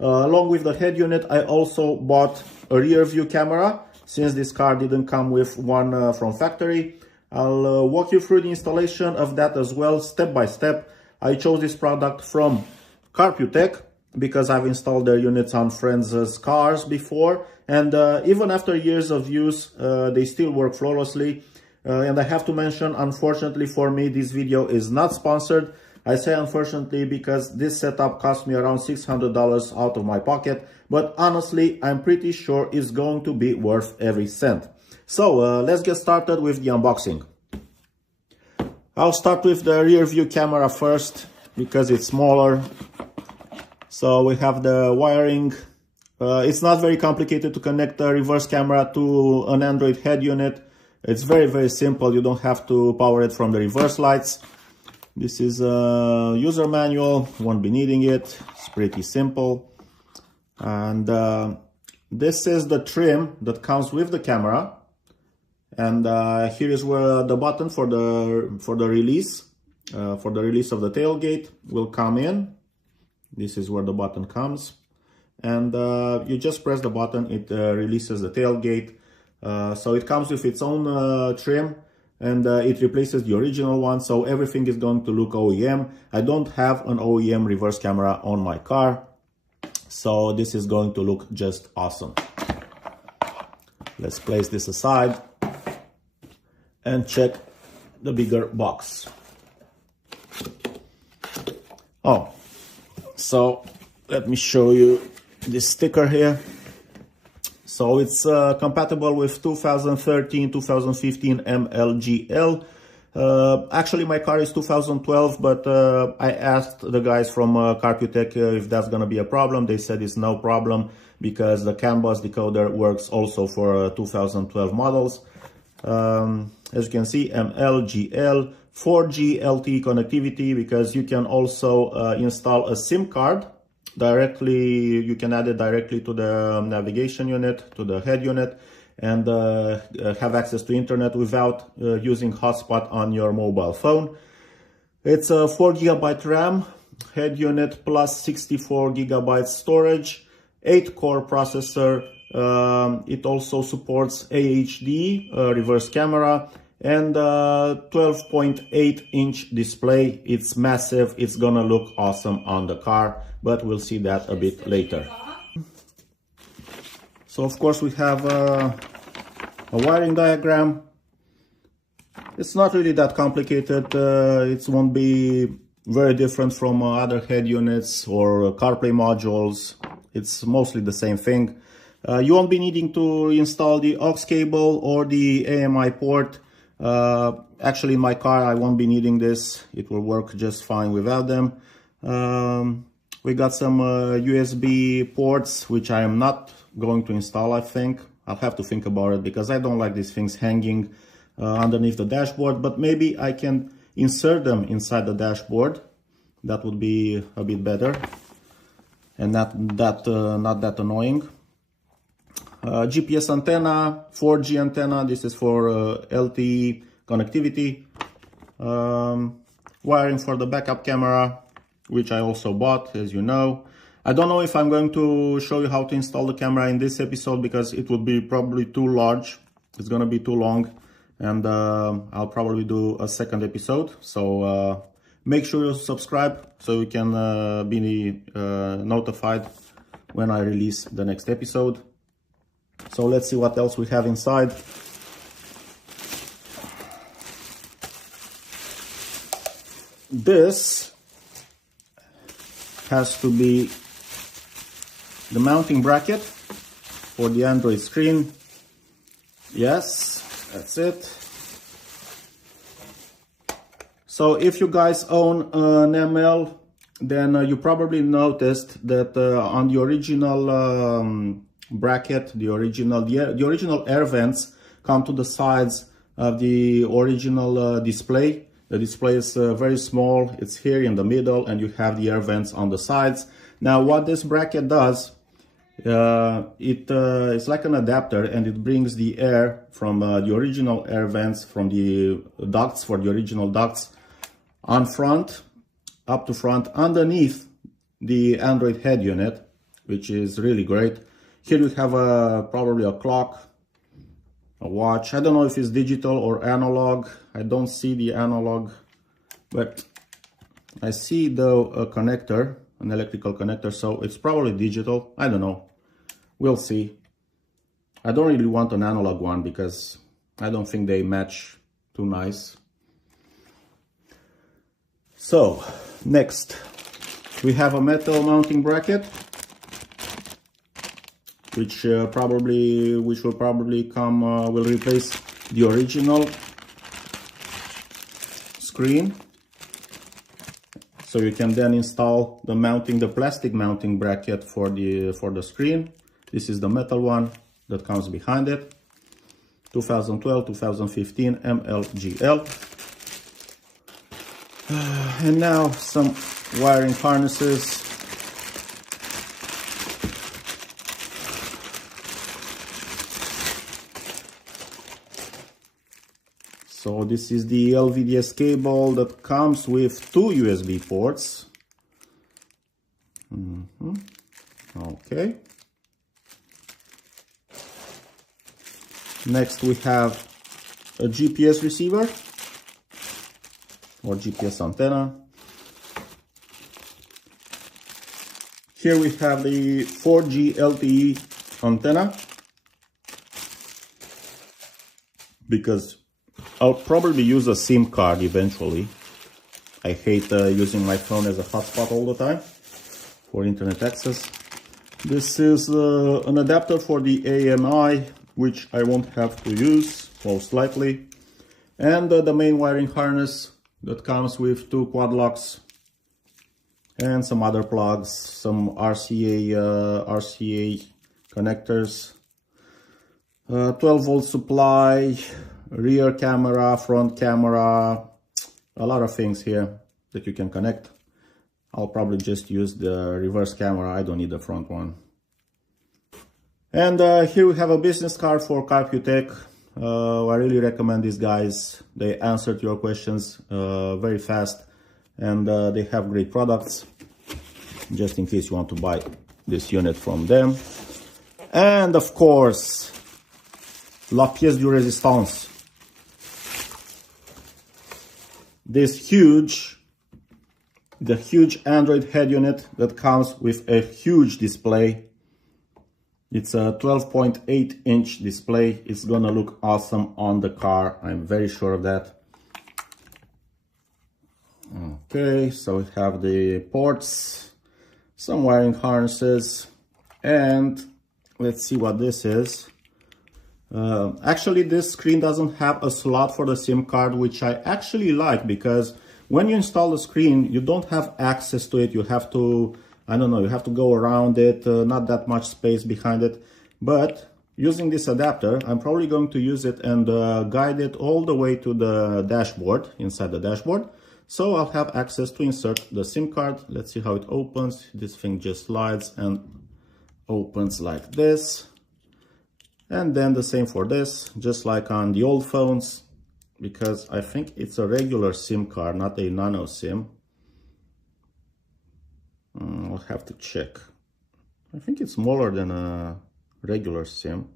Along with the head unit, I also bought a rear view camera, since this car didn't come with one from factory. I'll walk you through the installation of that as well, step by step. I chose this product from CarPutech because I've installed their units on friends' cars before, and even after years of use, they still work flawlessly. And I have to mention, unfortunately for me, this video is not sponsored. I say unfortunately because this setup cost me around $600 out of my pocket, but honestly, I'm pretty sure it's going to be worth every cent. So let's get started with the unboxing. I'll start with the rear view camera first because it's smaller. So we have the wiring. It's not very complicated to connect the reverse camera to an Android head unit. It's very simple. You don't have to power it from the reverse lights. This is a user manual, won't be needing it. It's pretty simple. And this is the trim that comes with the camera. And here is where the button for the release of the tailgate will come in. This is where the button comes. And you just press the button, it releases the tailgate. So it comes with its own trim. And it replaces the original one, so everything is going to look OEM. I don't have an OEM reverse camera on my car, so this is going to look just awesome. Let's place this aside and check the bigger box. Oh, so let me show you this sticker here. So it's compatible with 2013, 2015 ML GL. Actually, my car is 2012, but I asked the guys from CarPutech if that's going to be a problem. They said it's no problem because the CAN bus decoder works also for 2012 models. As you can see, ML GL, 4G LTE connectivity, because you can also install a SIM card. Directly, you can add it directly to the navigation unit, to the head unit, and have access to internet without using hotspot on your mobile phone. It's a 4 GB RAM head unit plus 64 GB storage, 8-core processor. It also supports AHD reverse camera and 12.8-inch display. It's massive. It's gonna look awesome on the car, but we'll see that a bit later. So of course we have a wiring diagram. It's not really that complicated. It won't be very different from other head units or CarPlay modules. It's mostly the same thing. You won't be needing to install the aux cable or the AMI port. Actually, in my car, I won't be needing this. It will work just fine without them. We got some USB ports, which I am not going to install, I think. I'll have to think about it because I don't like these things hanging underneath the dashboard, but maybe I can insert them inside the dashboard. That would be a bit better and not that annoying. GPS antenna, 4G antenna, this is for LTE connectivity. Wiring for the backup camera, which I also bought, as you know. I don't know if I'm going to show you how to install the camera in this episode because it would be probably too large. It's gonna be too long, and I'll probably do a second episode. So make sure you subscribe so you can be notified when I release the next episode. So let's see what else we have inside. This has to be the mounting bracket for the Android screen. Yes, that's it. So if you guys own an ML, then you probably noticed that on the original bracket, the original air vents come to the sides of the original display. The display is very small. It's here in the middle, and you have the air vents on the sides. Now, what this bracket does, it's like an adapter, and it brings the air from the original air vents, from the ducts, for the original ducts, on front, up to front, underneath the Android head unit, which is really great. Here you have probably a clock, a watch. I don't know if it's digital or analog. I don't see the analog, but I see though a connector, an electrical connector, so it's probably digital. I don't know. We'll see. I don't really want an analog one because I don't think they match too nice. So next we have a metal mounting bracket, which will probably come will replace the original screen. So you can then install the plastic mounting bracket for the screen. This is the metal one that comes behind it. 2012-2015 ML/GL. And now some wiring harnesses. So this is the LVDS cable that comes with 2 USB ports. Okay. Next we have a GPS receiver or GPS antenna. Here we have the 4G LTE antenna, because I'll probably use a SIM card eventually. I hate using my phone as a hotspot all the time for internet access. This is an adapter for the AMI, which I won't have to use, most likely. And the main wiring harness that comes with 2 quad locks and some other plugs, some RCA connectors, 12-volt supply, rear camera, front camera, a lot of things here that you can connect. I'll probably just use the reverse camera, I don't need the front one. And here we have a business card for CarPuTech. I really recommend these guys. They answered your questions very fast, and they have great products, just in case you want to buy this unit from them. And of course, la pièce de résistance. The huge Android head unit that comes with a huge display. It's a 12.8-inch display. It's gonna look awesome on the car. I'm very sure of that. Okay, so we have the ports, some wiring harnesses, and let's see what this is. Actually, this screen doesn't have a slot for the SIM card, which I actually like, because when you install the screen, you don't have access to it. You have to, I don't know, you have to go around it, not that much space behind it. But using this adapter, I'm probably going to use it and guide it all the way to the dashboard, inside the dashboard. So I'll have access to insert the SIM card. Let's see how it opens. This thing just slides and opens like this. And then the same for this, just like on the old phones, because I think it's a regular SIM card, not a nano SIM. I'll have to check. I think it's smaller than a regular SIM.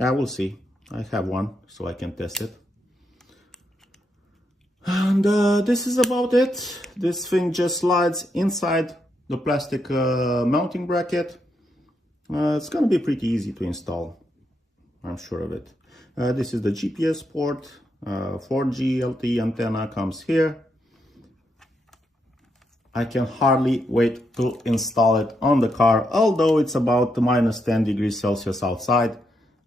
I will see. I have one, so I can test it. And this is about it. This thing just slides inside the plastic mounting bracket. It's gonna be pretty easy to install, I'm sure of it. This is the GPS port, 4G LTE antenna comes here. I can hardly wait to install it on the car, although it's about -10 degrees Celsius outside.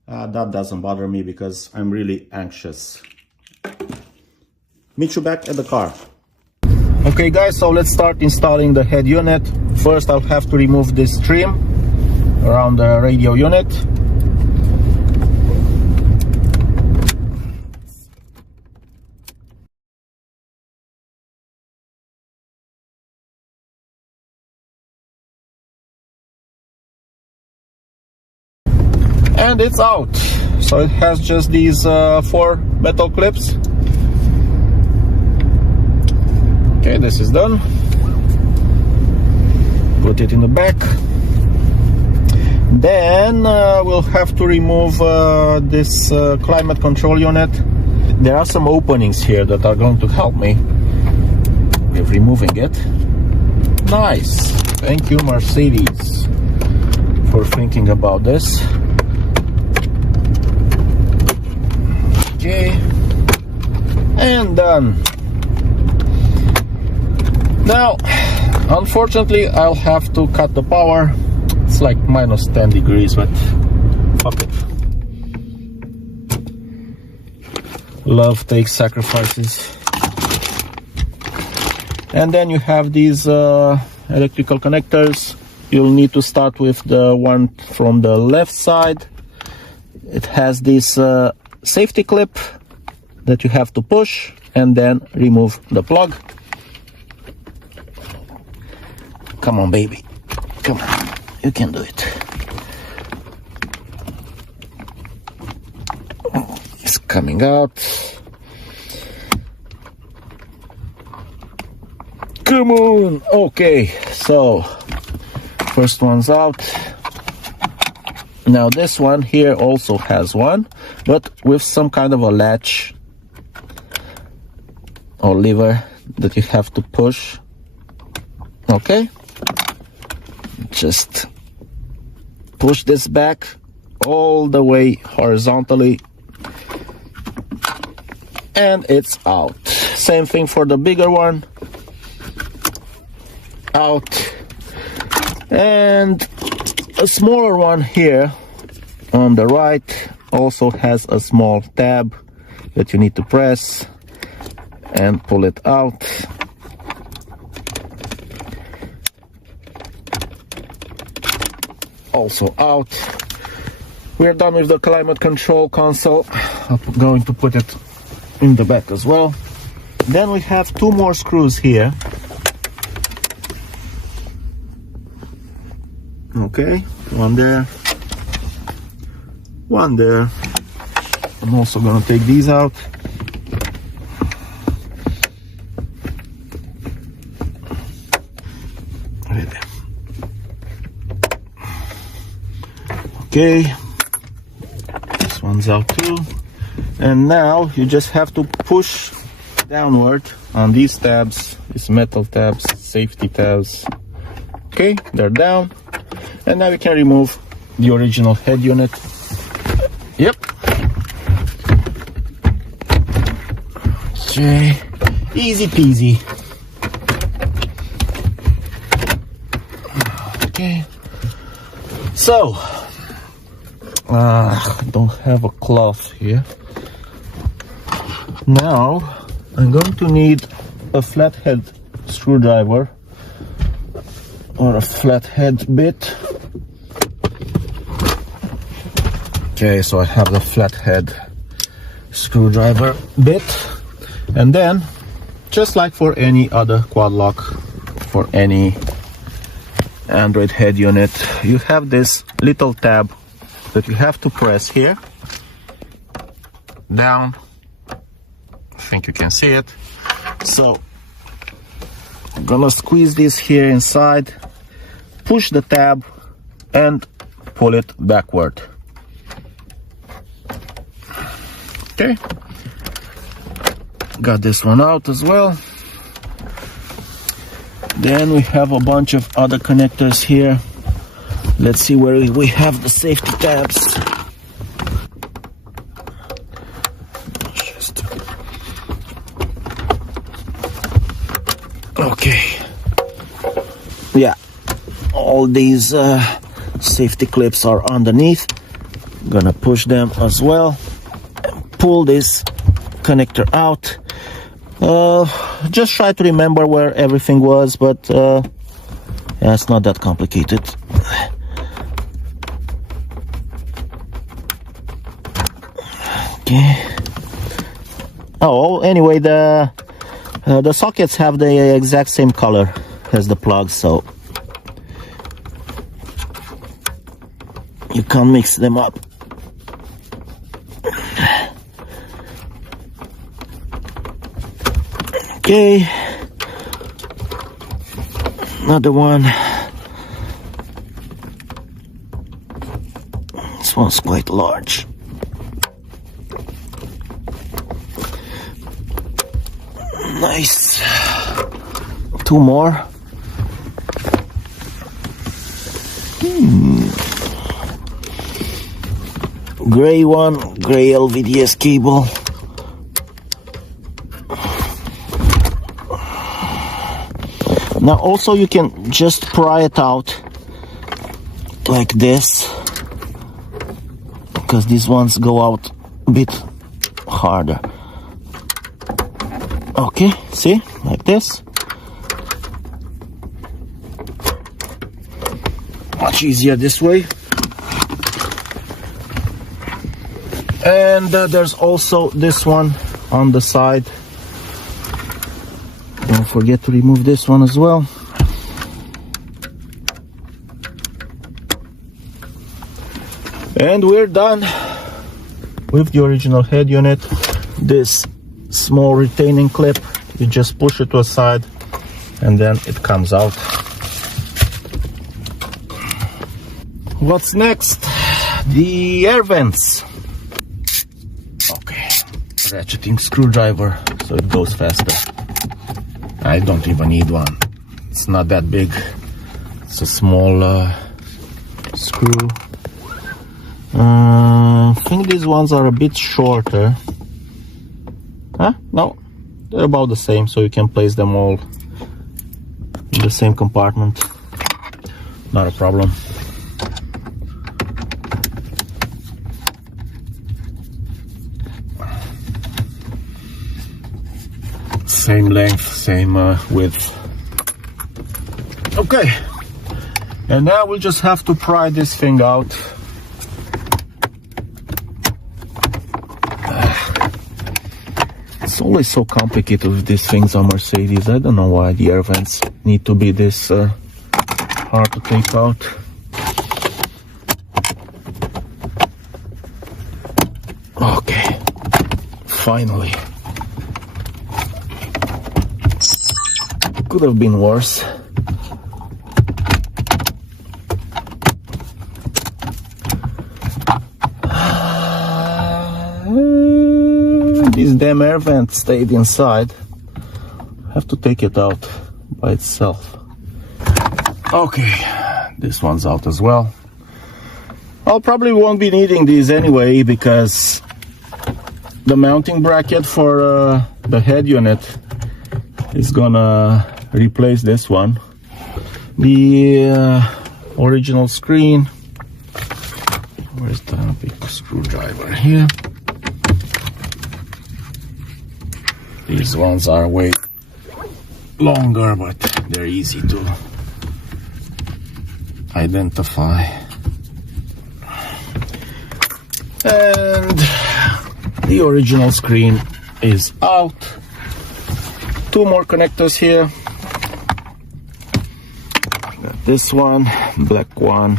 That doesn't bother me because I'm really anxious. Meet you back at the car. Okay guys, so let's start installing the head unit. First I'll have to remove this trim around the radio unit. And it's out. So it has just these 4 metal clips. Okay, this is done. put it in the back. Then we'll have to remove this climate control unit. There are some openings here that are going to help me with removing it. Nice. Thank you, Mercedes, for thinking about this. Okay. And done. Now, unfortunately, I'll have to cut the power. It's like minus 10 degrees, but fuck it. Love takes sacrifices. And then you have these electrical connectors. You'll need to start with the one from the left side. It has this safety clip that you have to push and then remove the plug. Come on, baby. Come on. You can do it. It's coming out. Come on. Okay, so first one's out. Now this one here also has one, but with some kind of a latch or lever that you have to push. Okay, just push this back all the way horizontally and it's out. Same thing for the bigger one. Out. And a smaller one here on the right also has a small tab that you need to press and pull it out. Also out. We're done with the climate control console. I'm going to put it in the back as well. Then we have two more screws here. Okay, one there, one there. I'm also gonna take these out. Right there. Okay, this one's out too. And now you just have to push downward on these tabs, these metal tabs, safety tabs. Okay, they're down. And now we can remove the original head unit. Yep. Okay, easy peasy. Okay. So, I don't have a cloth here. Now, I'm going to need a flathead screwdriver or a flathead bit. Okay, so I have the flathead screwdriver bit, and then just like for any other quad lock, for any Android head unit, you have this little tab that you have to press here down. I think you can see it. So I'm gonna squeeze this here inside, push the tab and pull it backward. Okay, got this one out as well. Then we have a bunch of other connectors here. Let's see where we have the safety tabs. Okay, yeah, all these safety clips are underneath. I'm gonna push them as well. Pull this connector out. Just try to remember where everything was, but yeah, it's not that complicated. Okay. Oh, anyway, the sockets have the exact same color as the plugs, so you can't mix them up. Okay, another one one's quite large. Nice. 2 more. Gray one, gray LVDS cable. Now also you can just pry it out like this, because these ones go out a bit harder. Okay, see, like this. Much easier this way. And there's also this one on the side. Don't forget to remove this one as well. And we're done with the original head unit. This small retaining clip, you just push it to a side and then it comes out. What's next? The air vents. Okay, ratcheting screwdriver so it goes faster. I don't even need one. It's not that big. It's a small screw. I think these ones are a bit shorter. Huh? No, they're about the same, so you can place them all in the same compartment. Not a problem. Same length, same width. Okay, and now we'll just have to pry this thing out. It's always so complicated with these things on Mercedes. I don't know why the air vents need to be this hard to take out. Okay, finally. Could have been worse. This damn air vent stayed inside. I have to take it out by itself. Okay, this one's out as well. I'll probably won't be needing these anyway, because the mounting bracket for the head unit is gonna replace this one. The original screen, where's the big screwdriver? Here. These ones are way longer, but they're easy to identify. And the original screen is out. 2 more connectors here. Got this one, black one.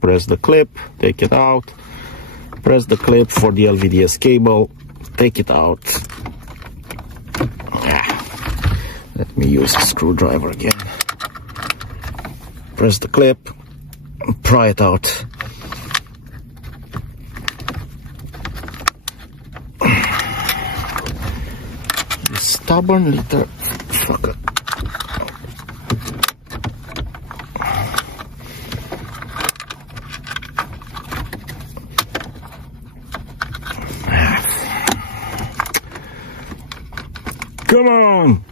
Press the clip, take it out. Press the clip for the LVDS cable, take it out. Let me use a screwdriver again. Press the clip, pry it out. This stubborn little fucker. Come on!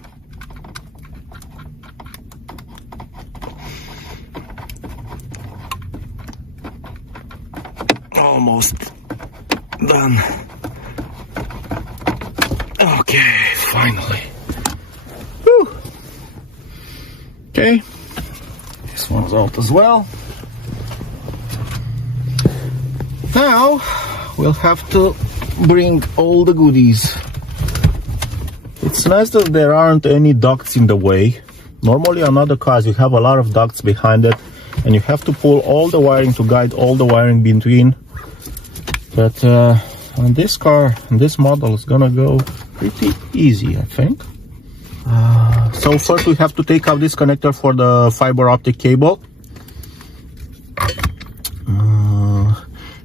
Almost done. Okay, finally. Whew. Okay, this one's out as well. Now we'll have to bring all the goodies. It's nice that there aren't any ducts in the way. Normally on other cars you have a lot of ducts behind it and you have to pull all the wiring to guide all the wiring between. But on this car, this model is gonna go pretty easy, I think. So first we have to take out this connector for the fiber optic cable.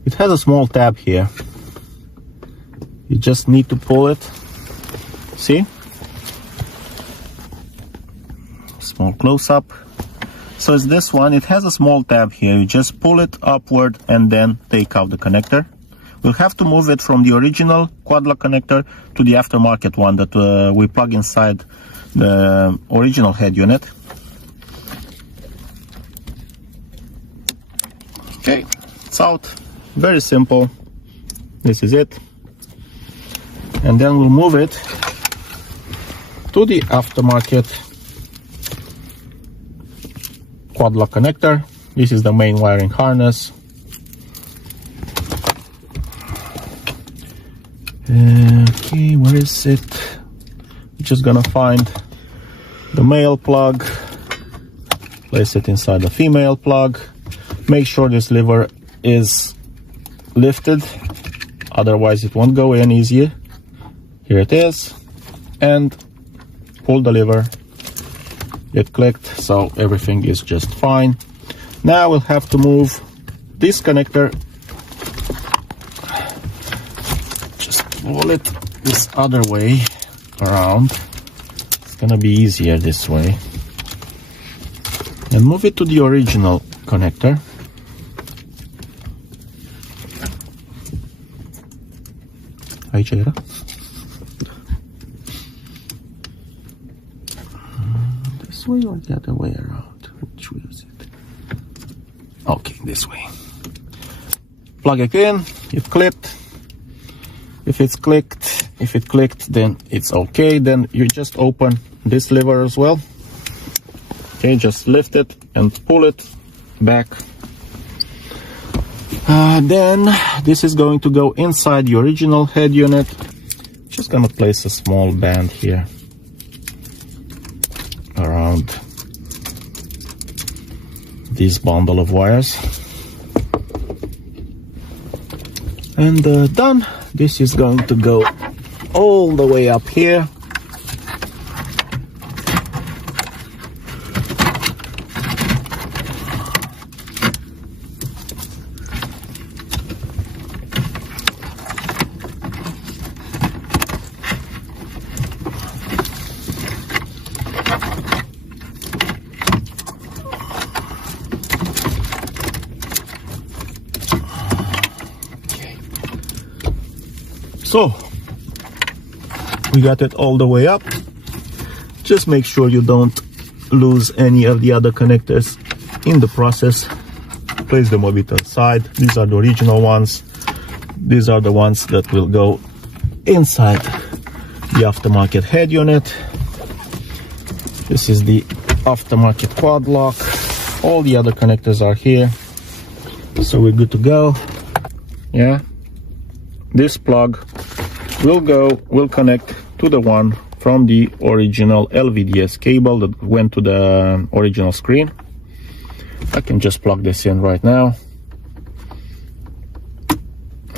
It has a small tab here. You just need to pull it. See? Small close-up. So it's this one. It has a small tab here. You just pull it upward and then take out the connector. We'll have to move it from the original quad lock connector to the aftermarket one that we plug inside the original head unit. Okay, it's out. Very simple. This is it. And then we'll move it to the aftermarket quad lock connector. This is the main wiring harness. Okay, where is it? I'm just gonna find the male plug, place it inside the female plug. Make sure this lever is lifted, otherwise it won't go in easier. Here it is, and pull the lever. It clicked, so everything is just fine. Now we'll have to move this connector. Just pull it this other way around. It's gonna be easier this way. And move it to the original connector. Hi, Jada. This way or the other way around? Which way is it? Okay, this way. Plug it in. It clipped. If it clicked, then it's okay. Then you just open this lever as well. Okay, just lift it and pull it back. Then this is going to go inside the original head unit. Just gonna place a small band here around this bundle of wires. And done. This is going to go all the way up here. So we got it all the way up. Just make sure you don't lose any of the other connectors in the process. Place them a bit aside. These are the original ones. These are the ones that will go inside the aftermarket head unit. This is the aftermarket quad lock. All the other connectors are here, so we're good to go. Yeah, this plug will connect to the one from the original LVDS cable that went to the original screen. I can just plug this in right now.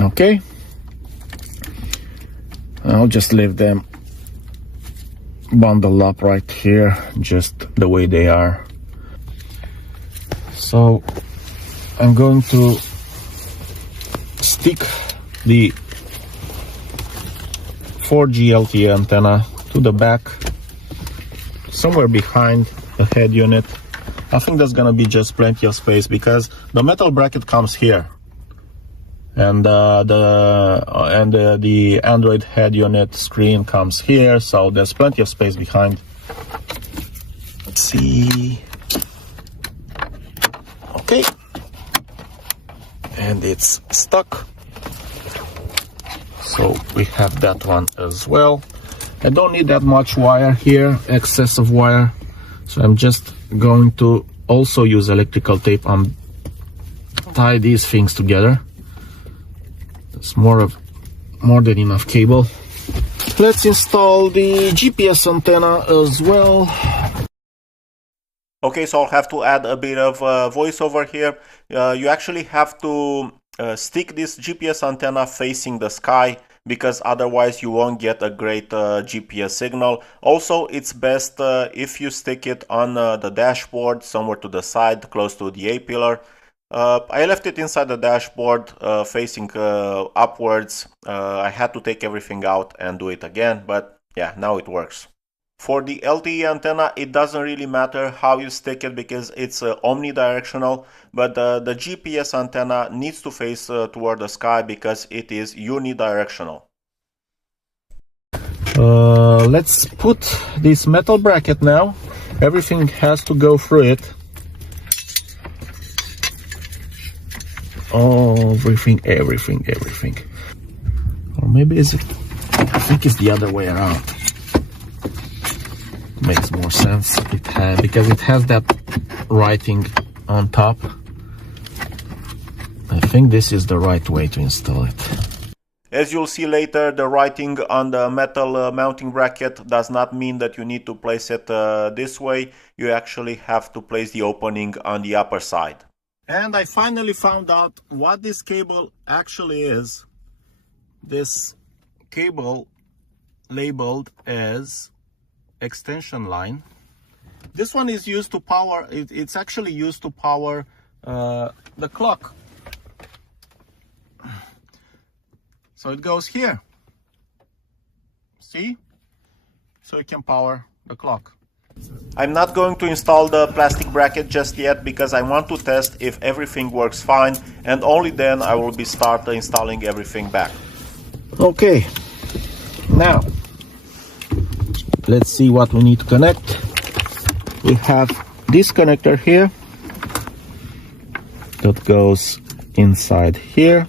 Okay, I'll just leave them bundled up right here, just the way they are. So I'm going to stick the 4G LTE antenna to the back, somewhere behind the head unit. I think there's gonna be just plenty of space because the metal bracket comes here, and the Android head unit screen comes here, so there's plenty of space behind. Let's see. Okay, and it's stuck. So we have that one as well. I don't need that much wire here, excess of wire. So I'm just going to also use electrical tape and tie these things together. It's more than enough cable. Let's install the GPS antenna as well. Okay, so I'll have to add a bit of voiceover here. You actually have to stick this GPS antenna facing the sky, because otherwise you won't get a great GPS signal. Also, it's best if you stick it on the dashboard, somewhere to the side, close to the A-pillar. I left it inside the dashboard, facing upwards. I had to take everything out and do it again, but yeah, now it works. For the LTE antenna, it doesn't really matter how you stick it because it's omnidirectional, but the GPS antenna needs to face toward the sky because it is unidirectional. Let's put this metal bracket now. Everything has to go through it. Oh, everything. Or maybe is it? I think it's the other way around. Makes more sense because it has that writing on top. I think this is the right way to install it. As you'll see later, the writing on the metal mounting bracket does not mean that you need to place it this way. You actually have to place the opening on the upper side. And I finally found out what this cable actually is. This cable labeled as extension line. This one is used to power, it's actually used to power the clock. So it goes here. See? So it can power the clock. I'm not going to install the plastic bracket just yet because I want to test if everything works fine, and only then I will start installing everything back. Okay, now let's see what we need to connect. We have this connector here that goes inside here.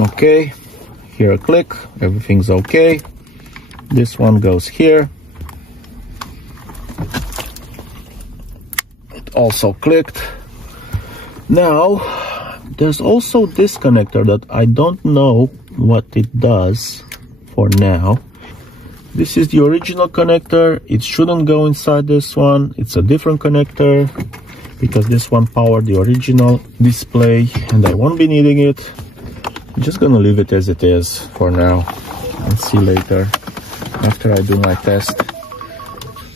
Okay, here a click, everything's okay. This one goes here. It also clicked. Now, there's also this connector that I don't know what it does for now. This is the original connector. It shouldn't go inside this one. It's a different connector because this one powered the original display and I won't be needing it. I'm just gonna leave it as it is for now and see later after I do my test.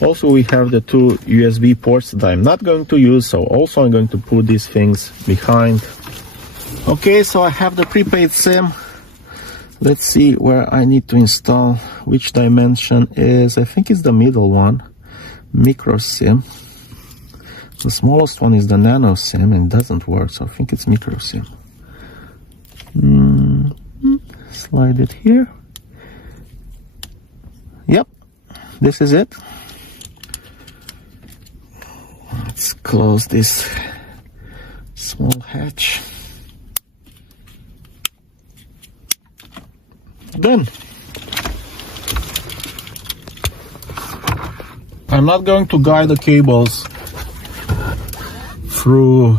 Also, we have the two USB ports that I'm not going to use, so also I'm going to put these things behind. Okay, so I have the prepaid SIM. Let's see where I need to install, which dimension is, I think it's the middle one, micro SIM. The smallest one is the nano SIM and it doesn't work, so I think it's micro SIM. Slide it here. Yep, this is it. Let's close this small hatch. Done. I'm not going to guide the cables through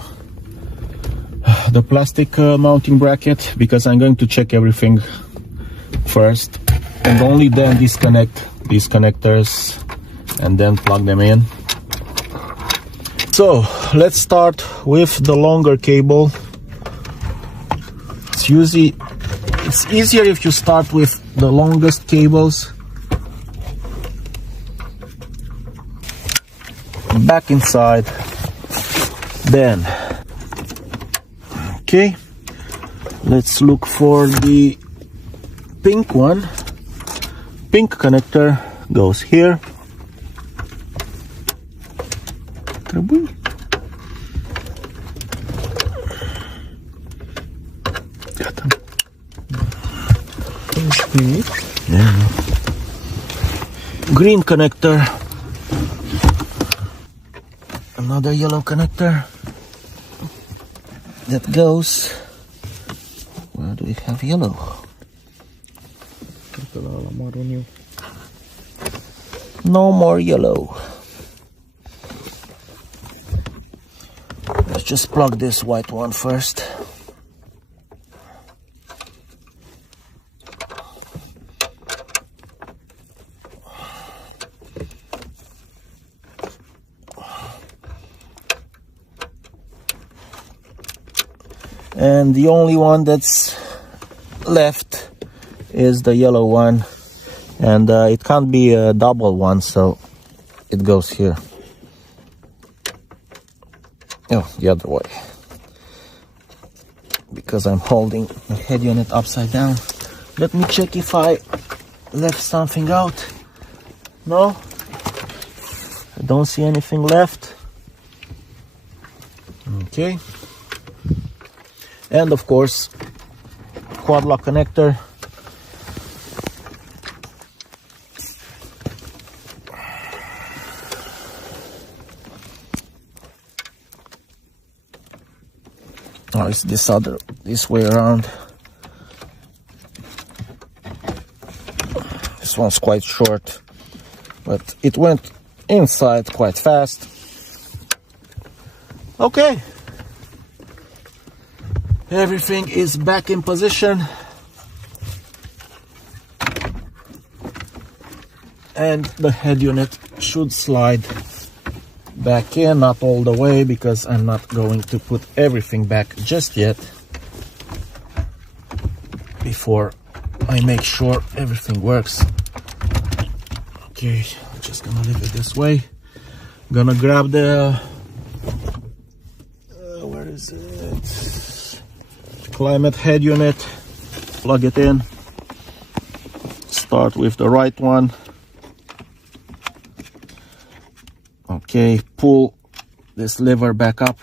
the plastic mounting bracket because I'm going to check everything first and only then disconnect these connectors and then plug them in. So let's start with the longer cable. It's easier if you start with the longest cables. Back inside, then okay, let's look for the pink one. Pink connector goes here. Yeah. Green connector. Another yellow connector that goes. Where do we have yellow? No more yellow. Let's just plug this white one first. And the only one that's left is the yellow one, and it can't be a double one, so it goes here. Oh, the other way. Because I'm holding the head unit upside down. Let me check if I left something out. No, I don't see anything left. Okay. And of course, quad lock connector. Oh, it's this way around. This one's quite short, but it went inside quite fast. Okay. Everything is back in position. And the head unit should slide back in, not all the way, because I'm not going to put everything back just yet, before I make sure everything works. Okay, I'm just gonna leave it this way. Gonna grab the where is it? Climate head unit, plug it in, start with the right one. Okay, pull this lever back up,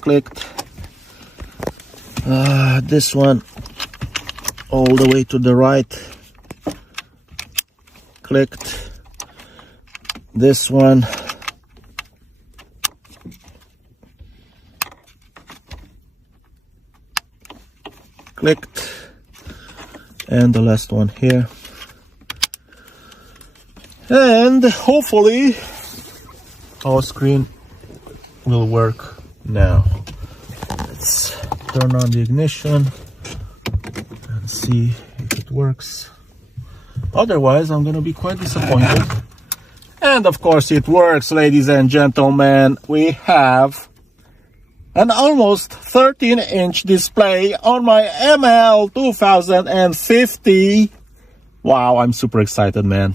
clicked, this one all the way to the right, clicked, this one, clicked, and the last one here. And hopefully our screen will work now. Let's turn on the ignition and see if it works. Otherwise, I'm gonna be quite disappointed. And of course it works, ladies and gentlemen. We have an almost 13-inch display on my ML 2050. Wow, I'm super excited, man.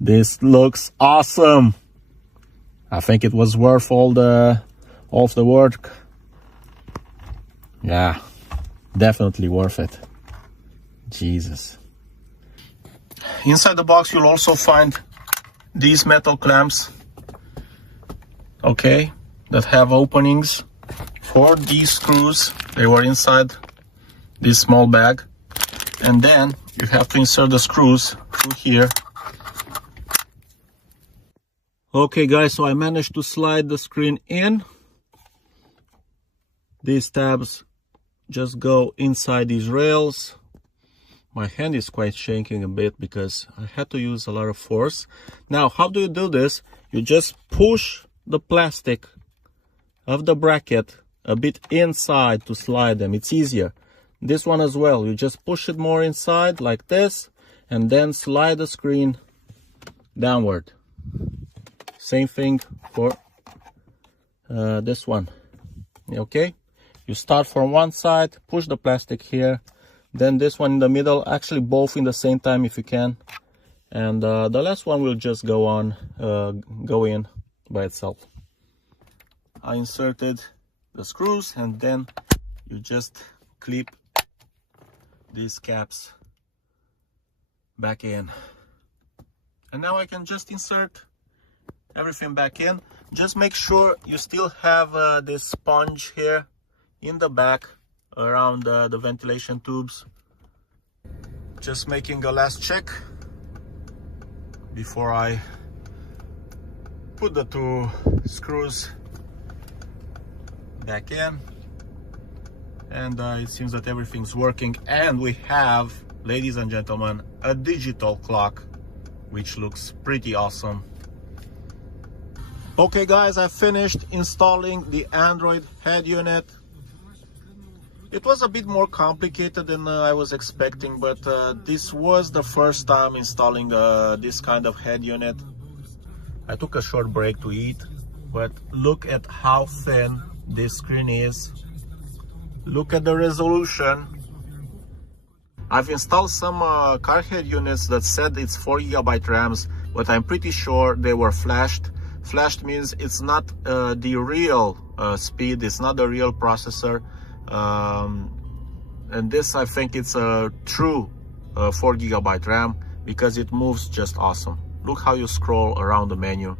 This looks awesome. I think it was worth all the work. Yeah, definitely worth it. Jesus. Inside the box you'll also find these metal clamps, okay, that have openings for these screws. They were inside this small bag, and then you have to insert the screws through here. Okay guys, so I managed to slide the screen in. These tabs just go inside these rails. My hand is quite shaking a bit because I had to use a lot of force. Now, how do you do this? You just push the plastic of the bracket a bit inside to slide them. It's easier. This one as well. You just push it more inside like this and then slide the screen downward. Same thing for this one. Okay, you start from one side, push the plastic here, then this one in the middle, actually both in the same time if you can, and the last one will just go in by itself. I inserted the screws, and then you just clip these caps back in, and now I can just insert everything back in. Just make sure you still have this sponge here in the back around the ventilation tubes. Just making a last check before I put the two screws back in, and it seems that everything's working, and we have, ladies and gentlemen, a digital clock which looks pretty awesome. Okay guys, I finished installing the Android head unit. It was a bit more complicated than I was expecting, but this was the first time installing this kind of head unit. I took a short break to eat, but look at how thin this screen is. Look at the resolution. I've installed some car head units that said it's 4 GB RAMs, but I'm pretty sure they were flashed. Flashed means it's not the real speed, it's not the real processor. And this, I think it's a true 4 GB RAM because it moves just awesome. Look how you scroll around the menu.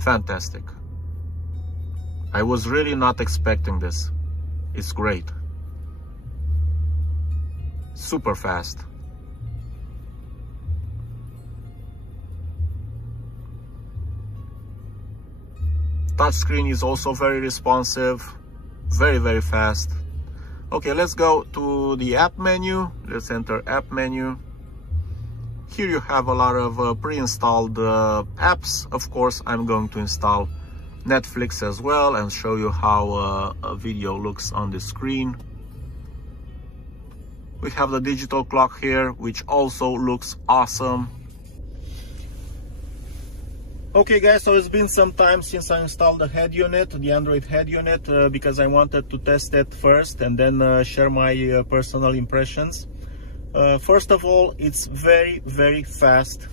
Fantastic. I was really not expecting this. It's great. Super fast. Touchscreen is also very responsive, very, very fast. Okay, let's go to the app menu. Let's enter app menu. Here you have a lot of pre-installed apps. Of course, I'm going to install Netflix as well and show you how a video looks on the screen. We have the digital clock here, which also looks awesome. Okay guys, so it's been some time since I installed the head unit, the Android head unit, because I wanted to test it first and then share my personal impressions. First of all, it's very, very fast.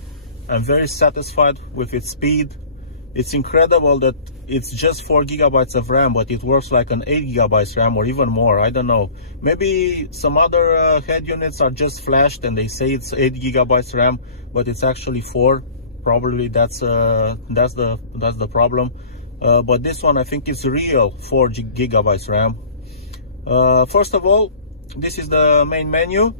I'm very satisfied with its speed. It's incredible that it's just 4 GB of RAM, but it works like an 8 GB RAM or even more. I don't know. Maybe some other head units are just flashed and they say it's 8 GB RAM, but it's actually 4. Probably that's the problem. But this one, I think it's real 4 GB RAM. First of all, this is the main menu.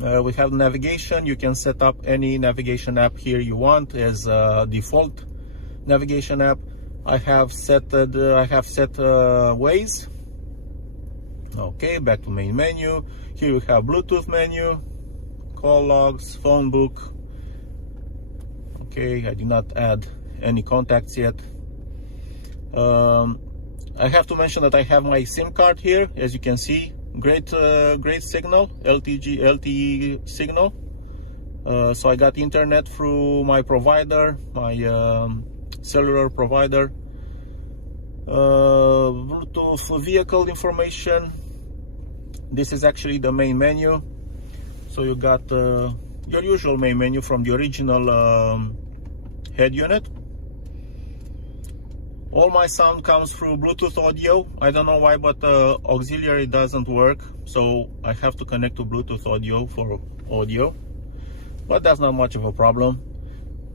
We have navigation. You can set up any navigation app here you want as default navigation app. I have set Waze. Okay, back to main menu. Here we have Bluetooth menu, call logs, phone book. Okay, I did not add any contacts yet. I have to mention that I have my SIM card here. As you can see, great signal, LTE signal. So I got internet through my provider, my cellular provider. Bluetooth vehicle information. This is actually the main menu. So you got your usual main menu from the original head unit. All my sound comes through Bluetooth audio. I don't know why, but auxiliary doesn't work, so I have to connect to Bluetooth audio for audio, but that's not much of a problem.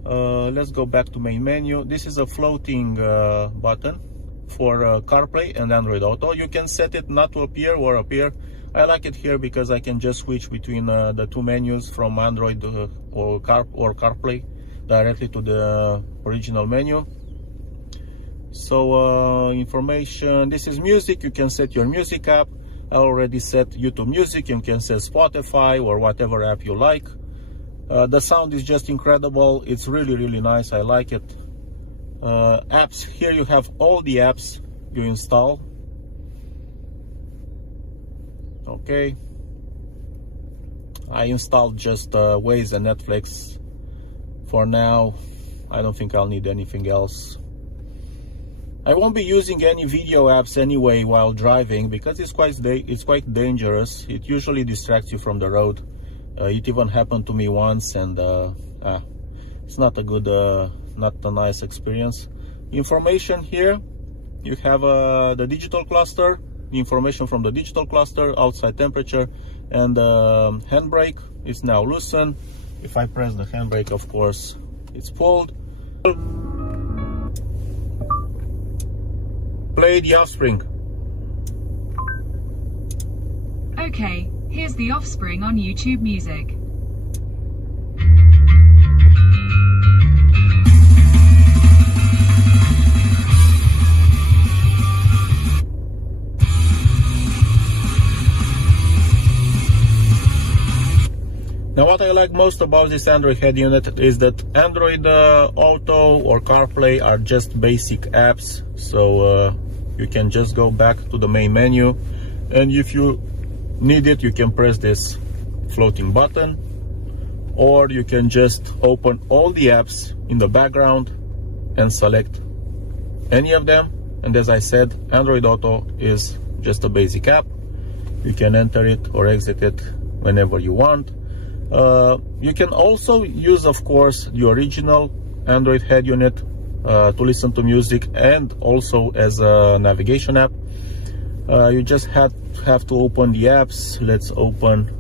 Let's go back to main menu. This is a floating button for CarPlay and Android Auto. You can set it not to appear or appear. I like it here because I can just switch between the two menus from Android or CarPlay directly to the original menu. So information, this is music. You can set your music app. I already set YouTube Music. You can set Spotify or whatever app you like. The sound is just incredible. It's really, really nice. I like it. Apps, here you have all the apps you install. Okay, I installed just Waze and Netflix for now. I don't think I'll need anything else. I won't be using any video apps anyway while driving because it's quite dangerous. It usually distracts you from the road. It even happened to me once, and it's not a good, not a nice experience. Information here, you have the digital cluster, the information from the digital cluster, outside temperature, and handbrake is now loosened. If I press the handbrake, of course, it's pulled. Play the Offspring. Okay, here's The Offspring on YouTube Music. Now what I like most about this Android head unit is that Android Auto or CarPlay are just basic apps, so you can just go back to the main menu, and if you need it, you can press this floating button, or you can just open all the apps in the background and select any of them. And as I said, Android Auto is just a basic app. You can enter it or exit it whenever you want. You can also use, of course, the original Android head unit to listen to music and also as a navigation app. You just have to open the apps. Let's open,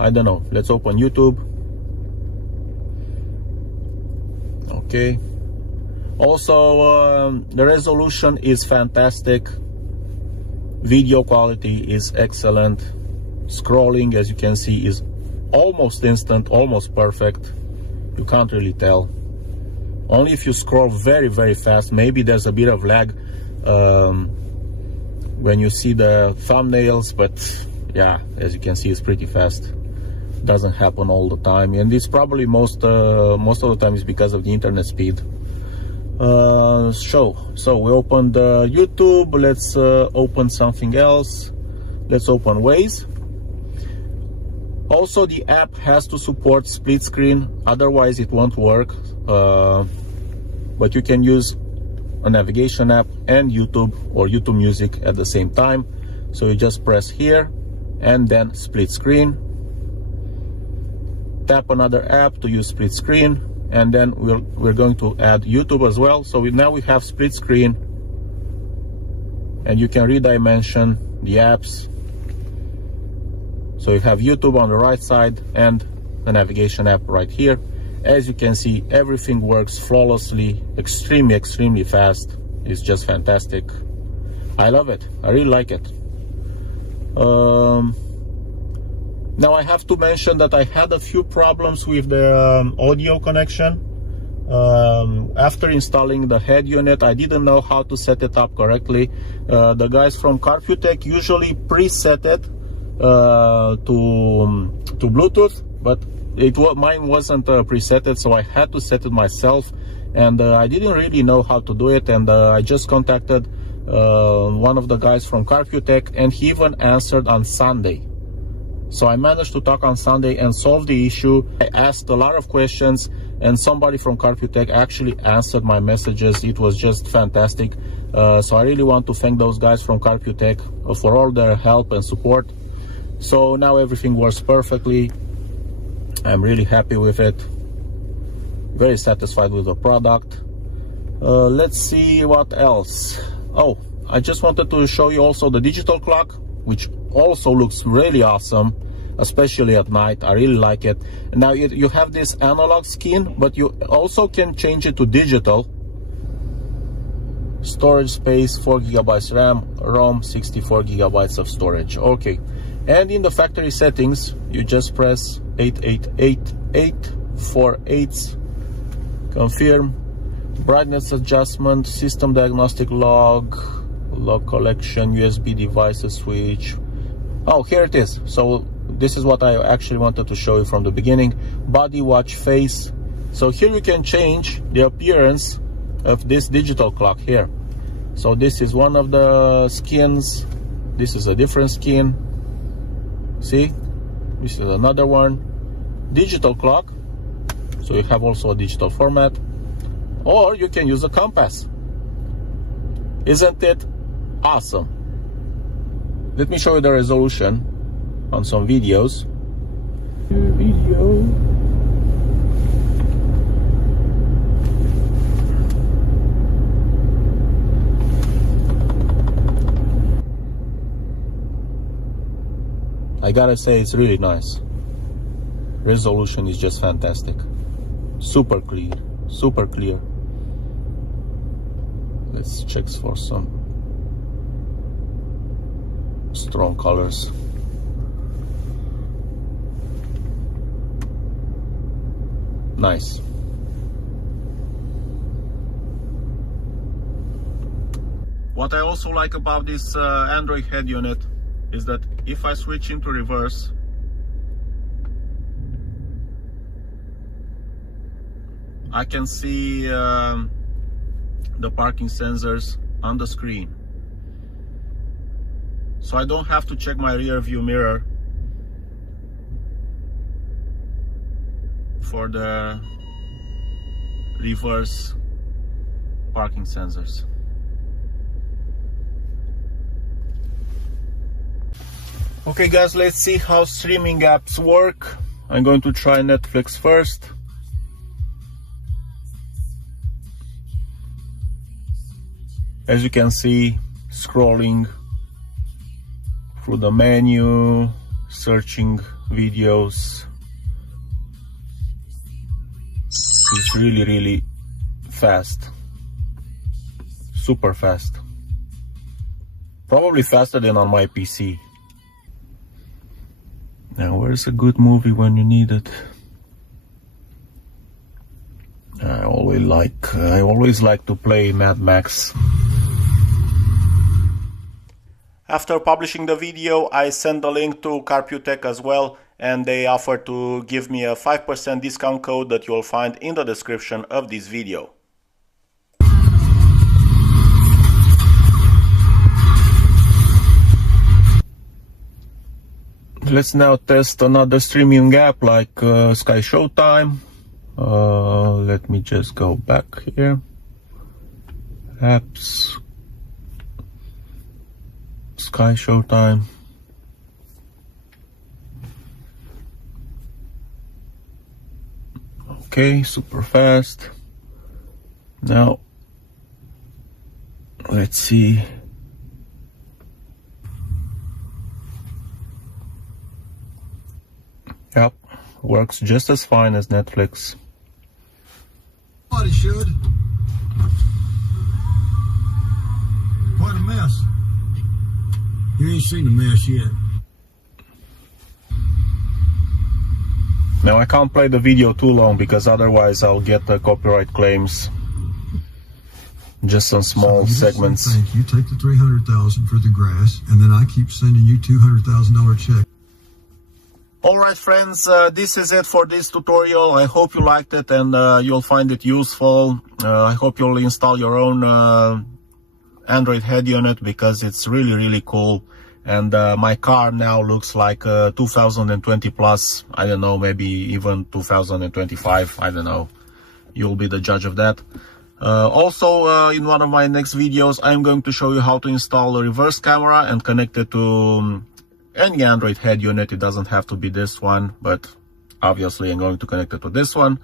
I don't know, let's open YouTube. Okay. Also, the resolution is fantastic. Video quality is excellent. Scrolling, as you can see, is almost instant, almost perfect. You can't really tell. Only if you scroll very, very fast, maybe there's a bit of lag when you see the thumbnails, but yeah, as you can see, it's pretty fast. Doesn't happen all the time, and it's probably most of the time is because of the internet speed. So we opened YouTube. Let's open something else. Let's open Waze. Also, the app has to support split screen, otherwise it won't work. But you can use a navigation app and YouTube or YouTube Music at the same time. So you just press here and then split screen. Tap another app to use split screen, and then we're going to add YouTube as well. So now we have split screen, and you can redimension the apps. So you have YouTube on the right side and the navigation app right here. As you can see, everything works flawlessly, extremely fast. It's just fantastic. I love it. I really like it. Now I have to mention that I had a few problems with the audio connection. After installing the head unit, I didn't know how to set it up correctly. The guys from CarPuTech usually preset it to Bluetooth, but mine wasn't presetted, so I had to set it myself, and I didn't really know how to do it. And I just contacted one of the guys from CarPuTech, and he even answered on Sunday. So I managed to talk on Sunday and solve the issue. I asked a lot of questions, and somebody from CarPuTech actually answered my messages. It was just fantastic. So I really want to thank those guys from CarPuTech for all their help and support. So now everything works perfectly. I'm really happy with it. Very satisfied with the product. Let's see what else. Oh, I just wanted to show you also the digital clock, which also looks really awesome, especially at night. I really like it. Now you have this analog skin, but you also can change it to digital. Storage space, 4 GB RAM, ROM, 64 GB of storage. Okay, and in the factory settings, you just press 888848, confirm. Brightness adjustment, system diagnostic log collection, USB devices switch. Oh, here it is. So this is what I actually wanted to show you from the beginning. Body watch face. So here you can change the appearance of this digital clock here. So this is one of the skins. This is a different skin. See, this is another one. Digital clock. So you have also a digital format. Or you can use a compass. Isn't it awesome? Let me show you the resolution on some videos. I gotta say, it's really nice. Resolution is just fantastic. Super clear, super clear. Let's check for some strong colors. Nice. What I also like about this Android head unit is that if I switch into reverse, I can see the parking sensors on the screen. So I don't have to check my rear view mirror for the reverse parking sensors. Okay guys, let's see how streaming apps work. I'm going to try Netflix first. As you can see, scrolling through the menu, searching videos. It's really fast. Super fast. Probably faster than on my PC. Now, where's a good movie when you need it? I always like to play Mad Max. After publishing the video, I sent the link to CarPuTech as well, and they offered to give me a 5% discount code that you'll find in the description of this video. Let's now test another streaming app like Sky Showtime. Let me just go back here. Apps. Sky Showtime. Okay, super fast. Now, let's see. Yep, works just as fine as Netflix. Somebody should. What a mess. You ain't seen the mess yet. Now I can't play the video too long because otherwise I'll get the copyright claims. Just some small segments. Thank you. Take the $300,000 for the grass, and then I keep sending you $200,000 check. Alright friends, this is it for this tutorial. I hope you liked it and you'll find it useful. I hope you'll install your own Android head unit because it's really cool. And my car now looks like 2020 plus. I don't know, maybe even 2025. I don't know. You'll be the judge of that. Also, in one of my next videos, I'm going to show you how to install a reverse camera and connect it to any Android head unit. It doesn't have to be this one, but obviously I'm going to connect it to this one.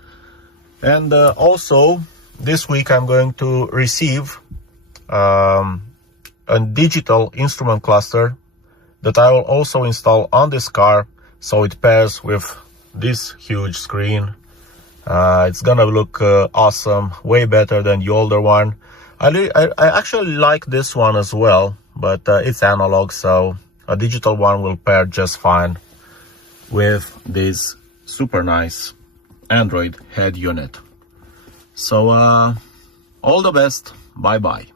And also, this week I'm going to receive a digital instrument cluster that I will also install on this car, so it pairs with this huge screen. It's gonna look awesome, way better than the older one. I actually like this one as well, but it's analog, so a digital one will pair just fine with this super nice Android head unit. So all the best. Bye bye.